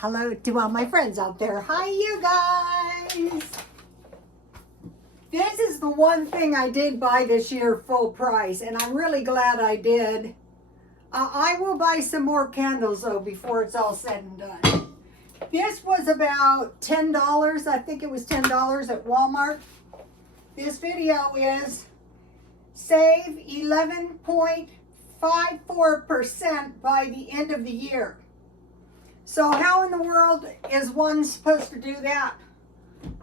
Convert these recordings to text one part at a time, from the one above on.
Hello to all my friends out there. Hi, you guys. This is the one thing I did buy this year full price, and I'm really glad I did. I will buy some more candles, though, before it's all said and done. This was about $10. I think it was $10 at Walmart. This video is save 11.54% by the end of the year. So how in the world is one supposed to do that?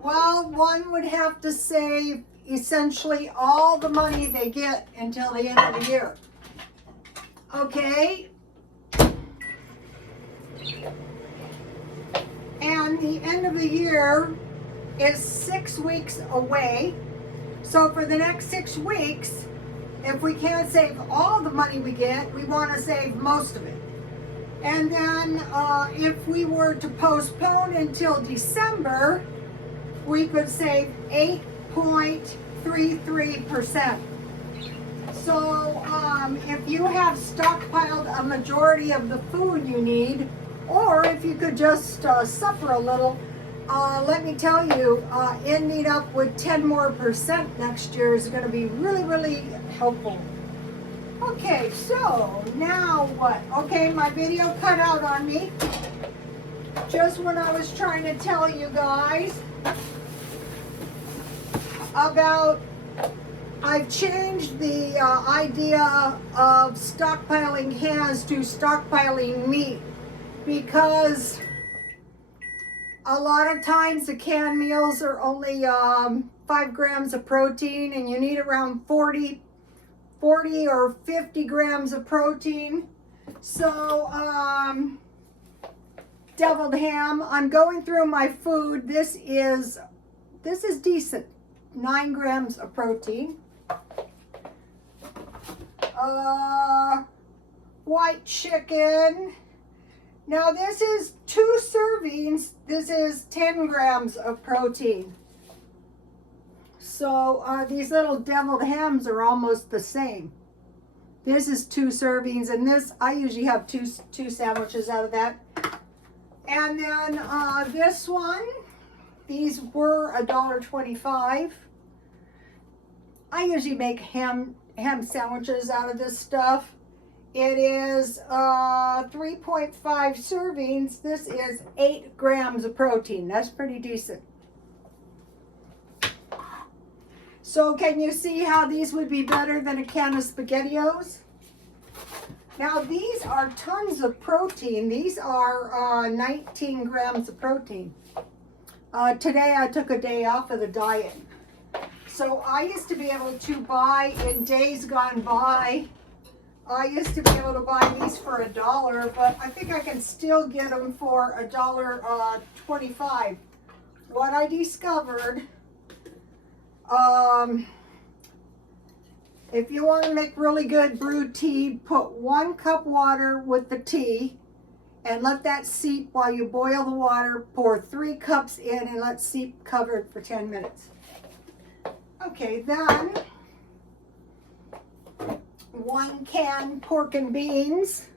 Well, one would have to save essentially all the money they get until the end of the year. Okay? And the end of the year is 6 weeks away. So for the next 6 weeks, if we can't save all the money we get, we want to save most of it. And then if we were to postpone until December, we could save 8.33%. So if you have stockpiled a majority of the food you need, or if you could just suffer a little, let me tell you, ending up with 10% more next year is going to be really, really helpful. Okay, so now what? Okay, my video cut out on me just when I was trying to tell you guys about I've changed the idea of stockpiling hams to stockpiling meat, because a lot of times the canned meals are only 5 grams of protein, and you need around 40 or 50 grams of protein. So deviled ham, I'm going through my food. This is decent. 9 grams of protein. White chicken. Now this is 2 servings. This is 10 grams of protein. So these little deviled hams are almost the same. This is 2 servings, and this, I usually have two sandwiches out of that. And then this one, these were $1.25. I usually make ham sandwiches out of this stuff. It is 3.5 servings. This is 8 grams of protein. That's pretty decent. So can you see how these would be better than a can of SpaghettiOs? Now these are tons of protein. These are 19 grams of protein. Today I took a day off of the diet. So I used to be able to buy, in days gone by, I used to be able to buy these for $1, but I think I can still get them for $1.25. What I discovered, if you want to make really good brewed tea, put 1 cup water with the tea and let that seep while you boil the water. Pour 3 cups in and let seep covered for 10 minutes. Okay, then 1 can pork and beans.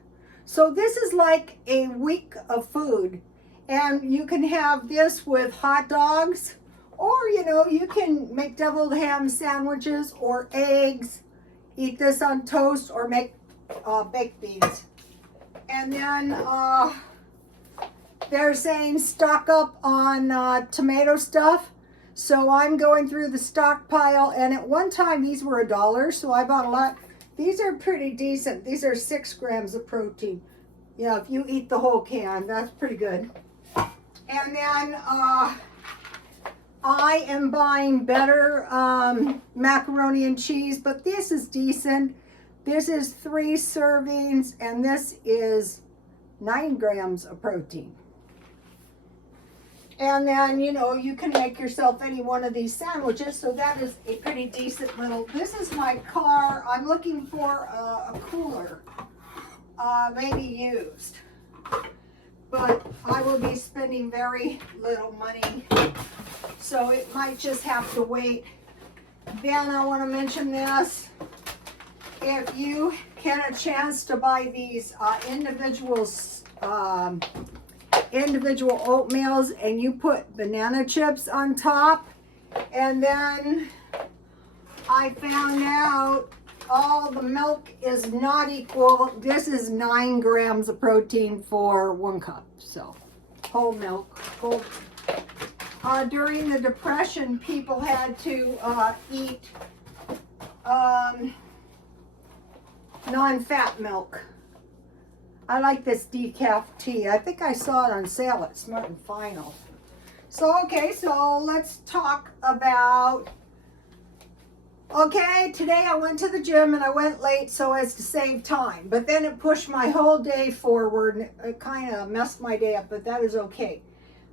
So this is like a week of food, and you can have this with hot dogs, or you can make deviled ham sandwiches or eggs, eat this on toast, or make baked beans. And then they're saying stock up on tomato stuff. So I'm going through the stockpile, and at one time these were $1, so I bought a lot. These are pretty decent. These are 6 grams of protein. Yeah, if you eat the whole can, that's pretty good. And then I am buying better macaroni and cheese, but this is decent. This is 3 servings, and this is 9 grams of protein. And then, you can make yourself any one of these sandwiches, so that is a pretty decent little. This is my car. I'm looking for a cooler, maybe used. But I will be spending very little money, so it might just have to wait. Then I want to mention this. If you get a chance to buy these individual individual oatmeals and you put banana chips on top. And then I found out all the milk is not equal. This is 9 grams of protein for 1 cup. So whole milk. During the Depression, people had to eat non-fat milk. I like this decaf tea. I think I saw it on sale at Smart and Final. So, okay, so let's talk about, okay, today I went to the gym and I went late so as to save time. But then it pushed my whole day forward and it kind of messed my day up, but that is okay.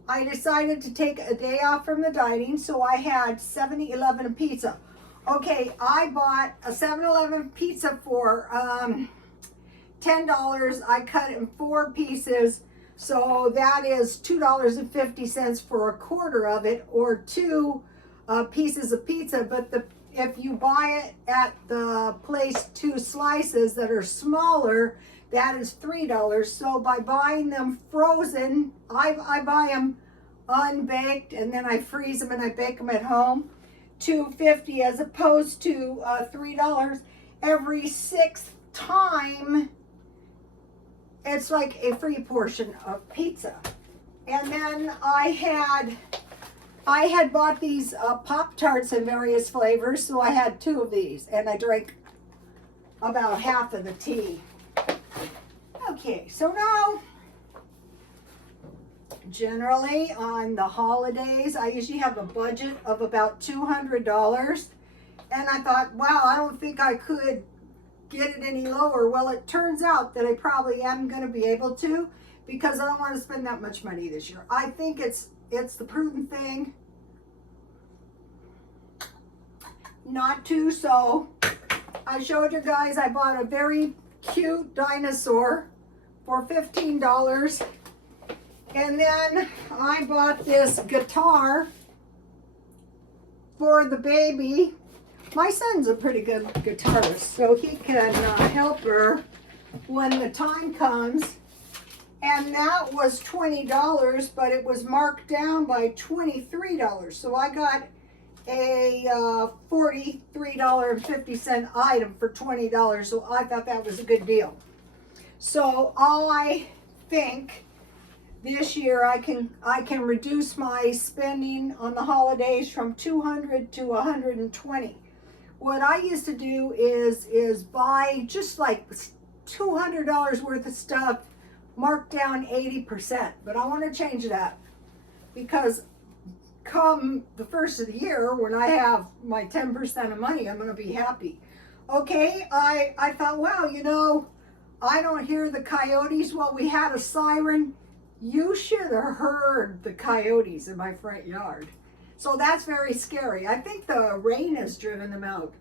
I decided to take a day off from the dieting, so I had 7-Eleven pizza. Okay, I bought a 7-Eleven pizza for $10. I cut it in 4 pieces, so that is $2.50 for a quarter of it, or 2 pieces of pizza. But if you buy it at the place 2 slices that are smaller, that is $3. So by buying them frozen, I buy them unbaked and then I freeze them and I bake them at home, $2.50 as opposed to $3. Every 6th time, it's like a free portion of pizza. And then I had bought these Pop-Tarts in various flavors, so I had 2 of these and I drank about half of the tea. Okay, so now, generally on the holidays, I usually have a budget of about $200. And I thought, wow, I don't think I could get it any lower. Well, it turns out that I probably am going to be able to, because I don't want to spend that much money this year. I think it's the prudent thing not to. So I showed you guys I bought a very cute dinosaur for $15. And then I bought this guitar for the baby. My son's a pretty good guitarist, so he can help her when the time comes. And that was $20, but it was marked down by $23. So I got a $43.50 item for $20. So I thought that was a good deal. So I think this year I can reduce my spending on the holidays from $200 to $120. What I used to do is buy just like $200 worth of stuff, marked down 80%. But I want to change that, because come the first of the year, when I have my 10% of money, I'm going to be happy. Okay, I thought, well, you know, I don't hear the coyotes. Well, we had a siren. You should have heard the coyotes in my front yard. So that's very scary. I think the rain has driven them out.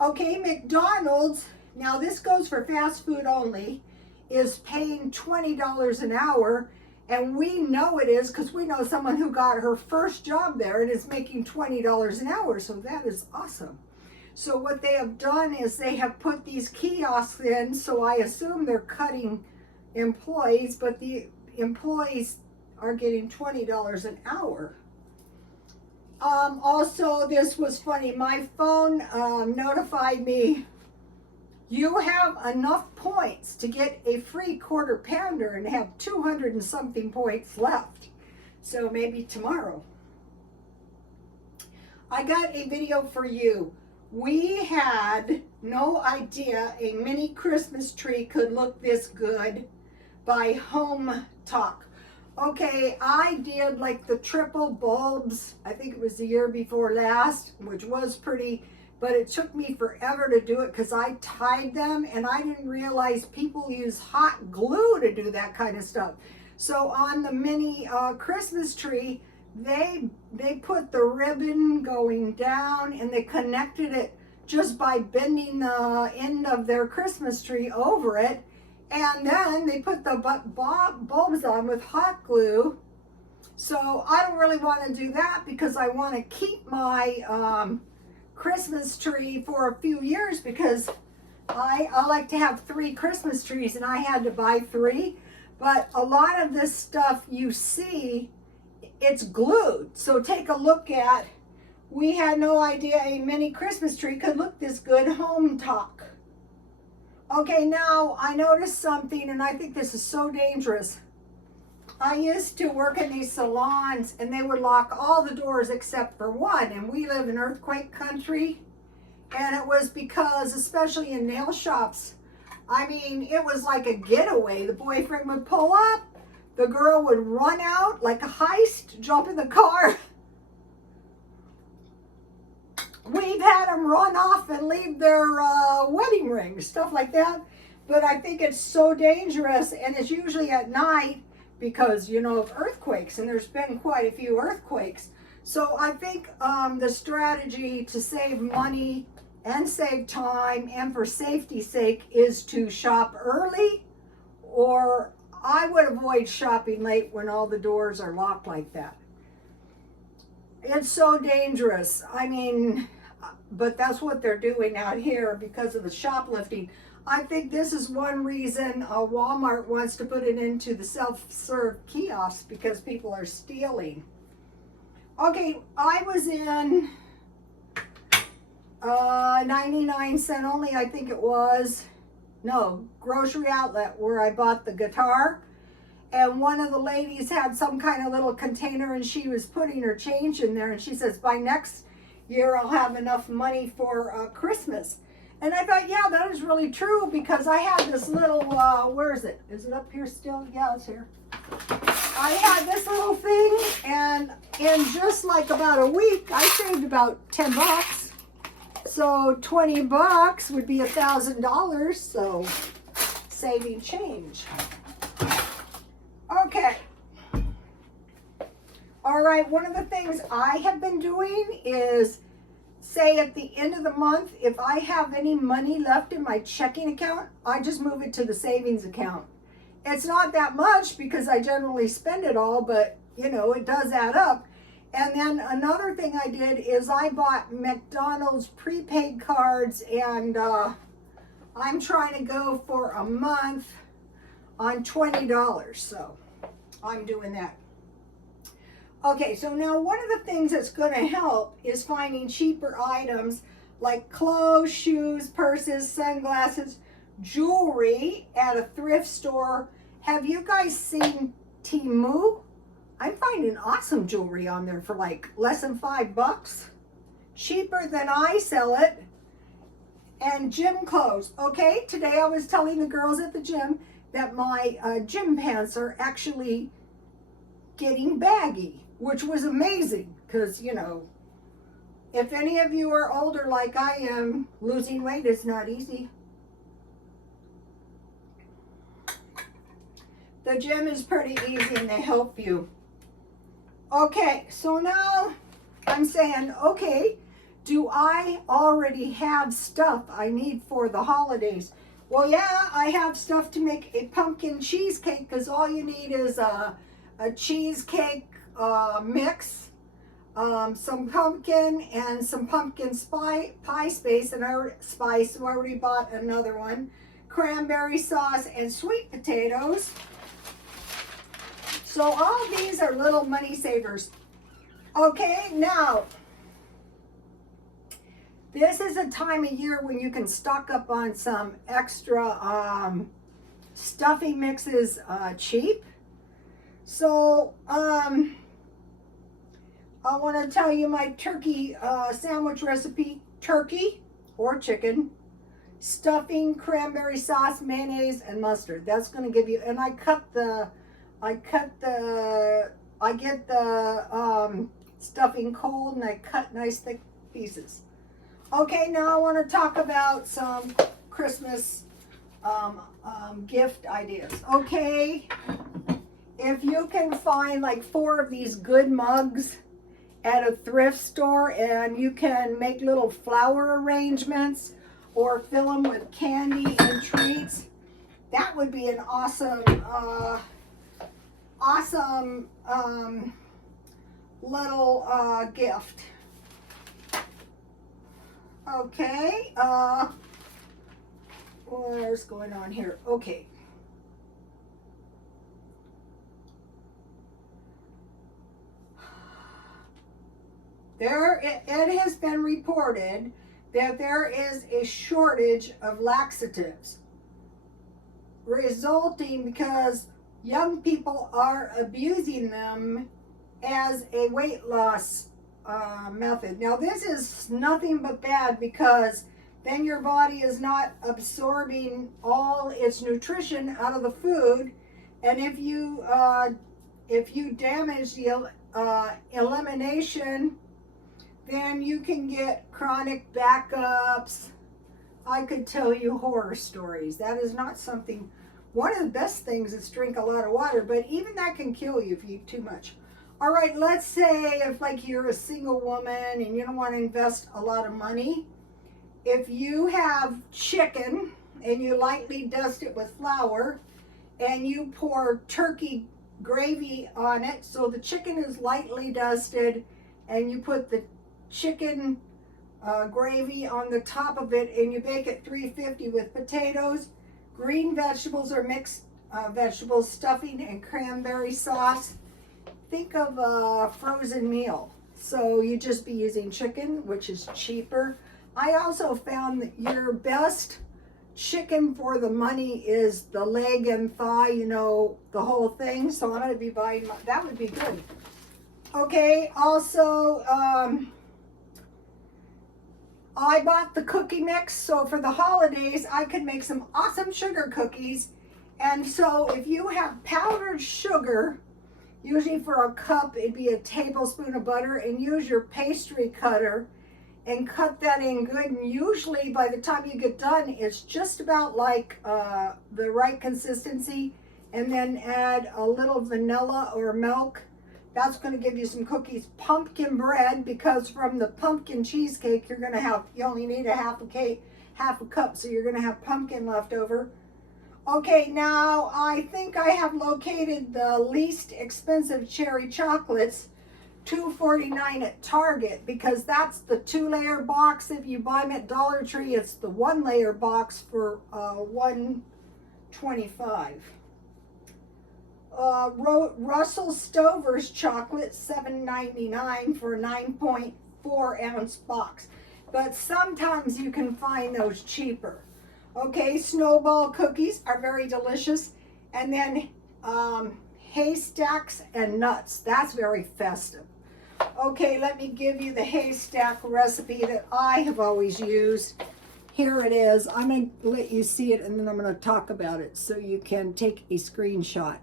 Okay, McDonald's, now this goes for fast food only, is paying $20 an hour. And we know it is because we know someone who got her first job there and is making $20 an hour. So that is awesome. So what they have done is they have put these kiosks in. So I assume they're cutting employees, but the employees are getting $20 an hour. Also, this was funny. My phone notified me, you have enough points to get a free quarter pounder and have 200 and something points left. So maybe tomorrow. I got a video for you. We had no idea a mini Christmas tree could look this good by Home Talk. Okay, I did like the triple bulbs. I think it was the year before last, which was pretty, but it took me forever to do it because I tied them and I didn't realize people use hot glue to do that kind of stuff. So on the mini Christmas tree, they put the ribbon going down and they connected it just by bending the end of their Christmas tree over it. And then they put the bulbs on with hot glue. So I don't really want to do that because I want to keep my Christmas tree for a few years, because I like to have 3 Christmas trees and I had to buy 3. But a lot of this stuff you see, it's glued. So take a look at, we had no idea a mini Christmas tree could look this good. Home talk. Okay, now I noticed something, and I think this is so dangerous. I used to work in these salons, and they would lock all the doors except for one, and we live in earthquake country, and it was because, especially in nail shops, I mean, it was like a getaway. The boyfriend would pull up, the girl would run out like a heist, jump in the car. We've had them run off and leave their wedding rings, stuff like that. But I think it's so dangerous, and it's usually at night because, you know, of earthquakes, and there's been quite a few earthquakes. So I think the strategy to save money and save time and for safety's sake is to shop early, or I would avoid shopping late when all the doors are locked like that. It's so dangerous. I mean, but that's what they're doing out here because of the shoplifting. I think this is one reason Walmart wants to put it into the self-serve kiosks, because people are stealing. Okay, I was in 99-cent only, I think it was. No, grocery outlet where I bought the guitar. And one of the ladies had some kind of little container, and she was putting her change in there, and she says, by next year I'll have enough money for Christmas. And I thought, yeah, that is really true, because I had this little, where is it? Is it up here still? Yeah, it's here. I had this little thing, and in just like about a week, I saved about 10 bucks. So 20 bucks would be $1,000, so saving change. Okay. All right, one of the things I have been doing is, say at the end of the month, if I have any money left in my checking account, I just move it to the savings account. It's not that much because I generally spend it all, but you know, it does add up. And then another thing I did is I bought McDonald's prepaid cards, and I'm trying to go for a month on $20, so I'm doing that. Okay, so now one of the things that's going to help is finding cheaper items like clothes, shoes, purses, sunglasses, jewelry at a thrift store. Have you guys seen Temu? I'm finding awesome jewelry on there for like less than $5, cheaper than I sell it. And gym clothes. Okay, today I was telling the girls at the gym that my gym pants are actually getting baggy, which was amazing, because, you know, if any of you are older like I am, losing weight is not easy. The gym is pretty easy, and they help you. Okay, so now I'm saying, okay, do I already have stuff I need for the holidays? Well, yeah, I have stuff to make a pumpkin cheesecake, because all you need is a cheesecake mix, some pumpkin, and some pumpkin pie spice, and I already bought another one, cranberry sauce, and sweet potatoes. So all these are little money savers. Okay, now, this is a time of year when you can stock up on some extra stuffing mixes cheap. So, I want to tell you my turkey sandwich recipe. Turkey or chicken, stuffing, cranberry sauce, mayonnaise, and mustard. That's going to give you, and I get the stuffing cold, and I cut nice thick pieces. Okay, now I want to talk about some Christmas gift ideas. Okay, if you can find like 4 of these good mugs at a thrift store, and you can make little flower arrangements or fill them with candy and treats, that would be an awesome little gift. Okay, what's going on here? Okay. it has been reported that there is a shortage of laxatives resulting because young people are abusing them as a weight loss method. Now this is nothing but bad because then your body is not absorbing all its nutrition out of the food, and if you damage the elimination, then you can get chronic backups. I could tell you horror stories. That is not something. One of the best things is drink a lot of water, but even that can kill you if you eat too much. All right, let's say if like you're a single woman and you don't want to invest a lot of money, if you have chicken and you lightly dust it with flour and you pour turkey gravy on it, so the chicken is lightly dusted, and you put the chicken gravy on the top of it and you bake it 350 with potatoes, green vegetables or mixed vegetables, stuffing, and cranberry sauce. Think of a frozen meal. So you just be using chicken, which is cheaper. I also found that your best chicken for the money is the leg and thigh, you know, the whole thing. So I'm going to be buying, that would be good. Okay, also, I bought the cookie mix, so for the holidays, I could make some awesome sugar cookies. And so if you have powdered sugar, usually for a cup, it'd be a tablespoon of butter, and use your pastry cutter and cut that in good. And usually by the time you get done, it's just about like the right consistency. And then add a little vanilla or milk. That's going to give you some cookies. Pumpkin bread, because from the pumpkin cheesecake, you're going to have, you only need a half a cup, so you're going to have pumpkin left over. Okay, now I think I have located the least expensive cherry chocolates, $2.49 at Target, because that's the 2-layer box. If you buy them at Dollar Tree, it's the 1-layer box for $1.25. Russell Stover's chocolate, $7.99 for a 9.4 ounce box. But sometimes you can find those cheaper. Okay, snowball cookies are very delicious. And then haystacks and nuts. That's very festive. Okay, let me give you the haystack recipe that I have always used. Here it is. I'm going to let you see it, and then I'm going to talk about it so you can take a screenshot.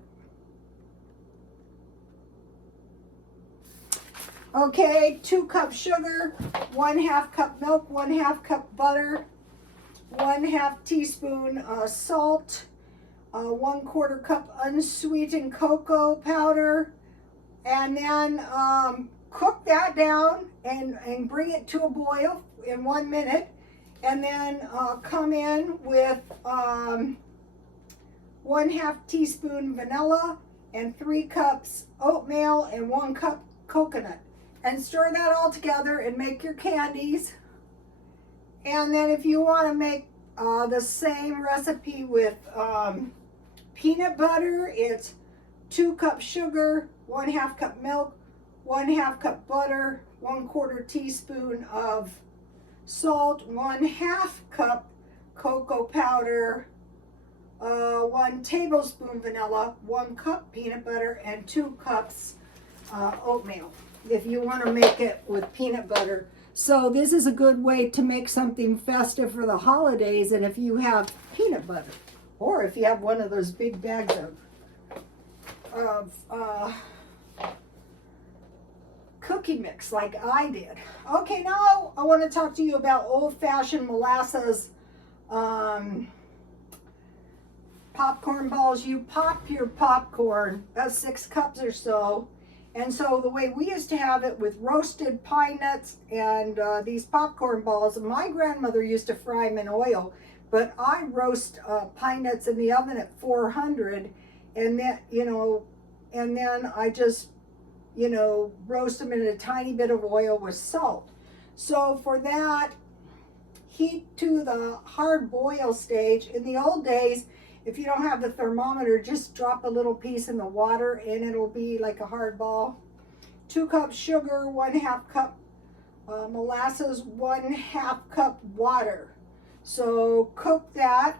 Okay, 2 cups sugar, 1/2 cup milk, 1/2 cup butter, 1/2 teaspoon salt, 1/4 cup unsweetened cocoa powder, and then cook that down and bring it to a boil in 1 minute, and then come in with 1/2 teaspoon vanilla and 3 cups oatmeal and 1 cup coconut. And stir that all together and make your candies. And then if you want to make the same recipe with peanut butter, it's 2 cups sugar, 1/2 cup milk, 1/2 cup butter, 1/4 teaspoon of salt, 1/2 cup cocoa powder, 1 tablespoon vanilla, 1 cup peanut butter, and 2 cups oatmeal, if you want to make it with peanut butter. So this is a good way to make something festive for the holidays, and if you have peanut butter, or if you have one of those big bags of cookie mix like I did. Okay, now I want to talk to you about old-fashioned molasses popcorn balls. You pop your popcorn, that's 6 cups or so. And so the way we used to have it with roasted pine nuts and these popcorn balls, my grandmother used to fry them in oil, but I roast pine nuts in the oven at 400, and then, and then I just, roast them in a tiny bit of oil with salt. So for that, heat to the hard boil stage. In the old days, if you don't have the thermometer, just drop a little piece in the water and it'll be like a hard ball. 2 cups sugar, 1/2 cup molasses, 1/2 cup water. So cook that.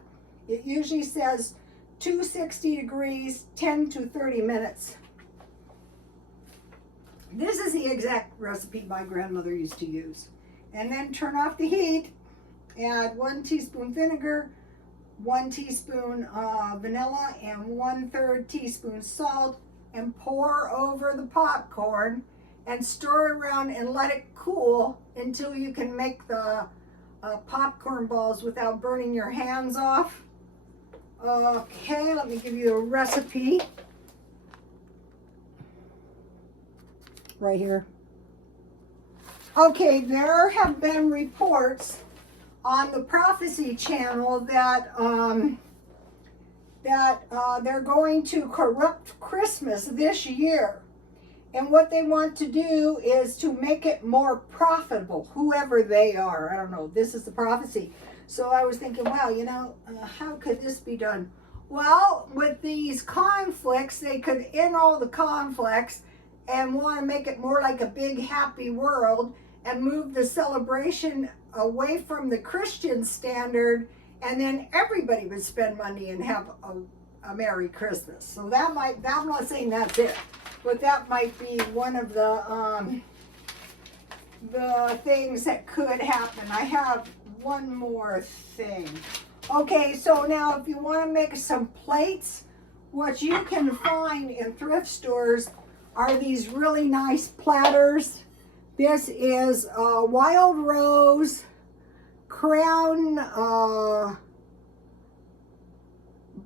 It usually says 260 degrees, 10 to 30 minutes. This is the exact recipe my grandmother used to use. And then turn off the heat, add 1 teaspoon vinegar, 1 teaspoon vanilla, and 1/3 teaspoon salt, and pour over the popcorn and stir it around and let it cool until you can make the popcorn balls without burning your hands off. Okay, let me give you a recipe. Right here. Okay, there have been reports on the Prophecy channel that they're going to corrupt Christmas this year. And what they want to do is to make it more profitable, whoever they are. I don't know, this is the prophecy. So I was thinking, wow, you know, how could this be done? Well, with these conflicts, they could end all the conflicts and want to make it more like a big happy world and move the celebration away from the Christian standard, and then everybody would spend money and have a Merry Christmas. So that might, I'm not saying that's it, but that might be one of the things that could happen. I have one more thing. Okay, so now if you want to make some plates, what you can find in thrift stores are these really nice platters. This is a Wild Rose Crown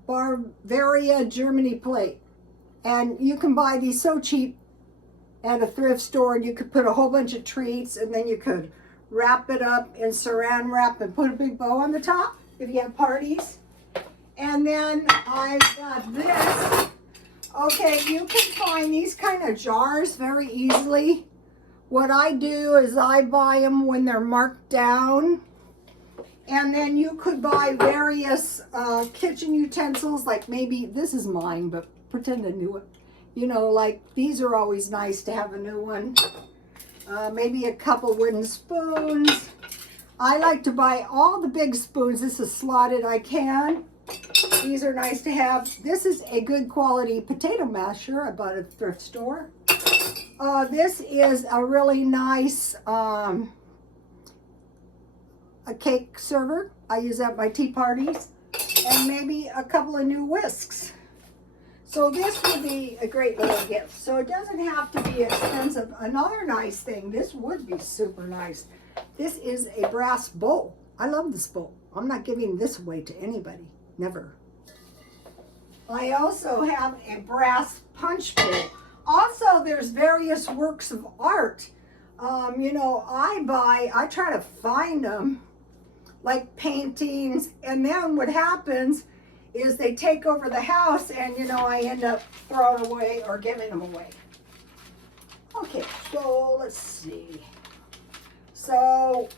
Bavaria Germany plate. And you can buy these so cheap at a thrift store, and you could put a whole bunch of treats, and then you could wrap it up in saran wrap and put a big bow on the top if you have parties. And then I got this. Okay, you can find these kind of jars very easily. What I do is I buy them when they're marked down. And then you could buy various kitchen utensils, like maybe, this is mine, but pretend I knew it. You know, like these are always nice to have a new one. Maybe a couple wooden spoons. I like to buy all the big spoons. This is slotted, I can. These are nice to have. This is a good quality potato masher I bought at a thrift store. This is a really nice a cake server. I use that at my tea parties. And maybe a couple of new whisks. So this would be a great little gift. So it doesn't have to be expensive. Another nice thing, this would be super nice. This is a brass bowl. I love this bowl. I'm not giving this away to anybody. Never. I also have a brass punch bowl. Also, there's various works of art. You know, I try to find them, like paintings, and then what happens is they take over the house, and you know, I end up throwing away or giving them away. Okay, so let's see. So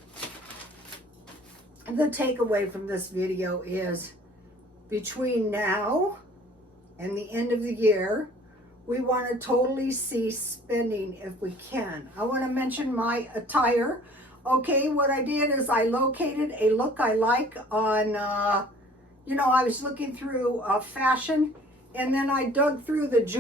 the takeaway from this video is, between now and the end of the year, we want to totally cease spending if we can. I want to mention my attire. Okay, what I did is I located a look I like on, you know, I was looking through fashion, and then I dug through the